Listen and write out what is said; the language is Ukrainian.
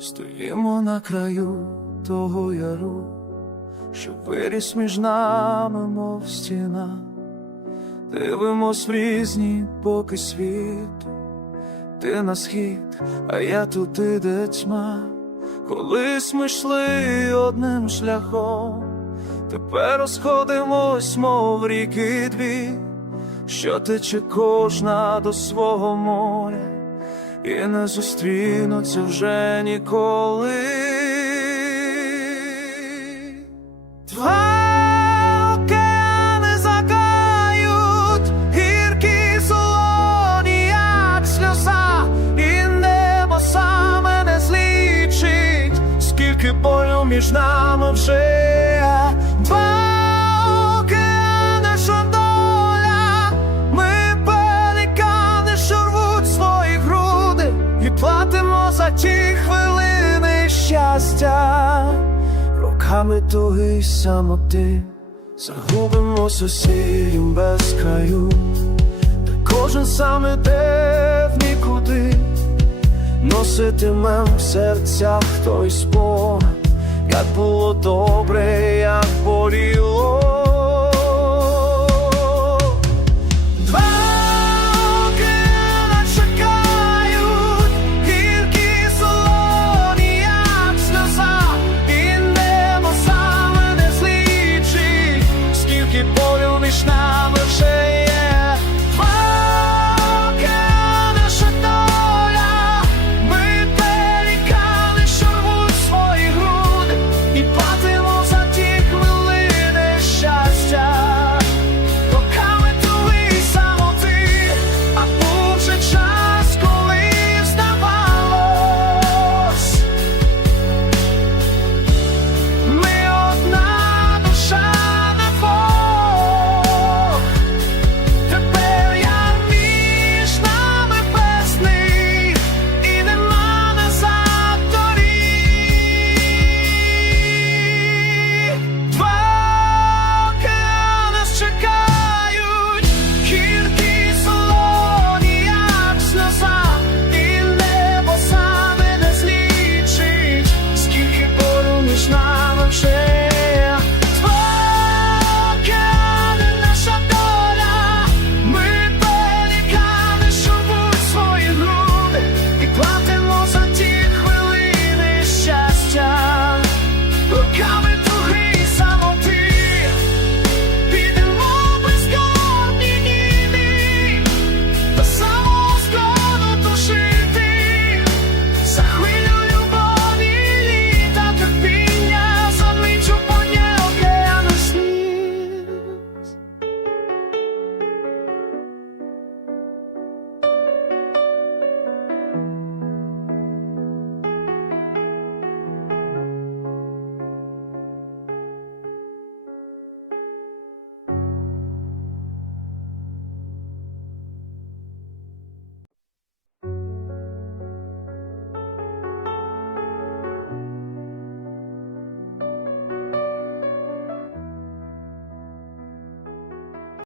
Стоїмо на краю того яру, що виріс між нами, мов стіна, дивимось в різні боки світу, ти на схід, а я туди, де тьма. Колись ми йшли одним шляхом, тепер розходимось, мов ріки дві, що тече кожна до свого моря і не зустрінуться вже ніколи. Гіркі солоні, як сльоза, і небо саме не злічить, скільки болю між нами вже. За ті хвилини щастя, роками туги й самоти, загубимося сірім без краю, та кожен сам іде в нікуди, носитимем в серцях той спогад, як було добре, як боліло.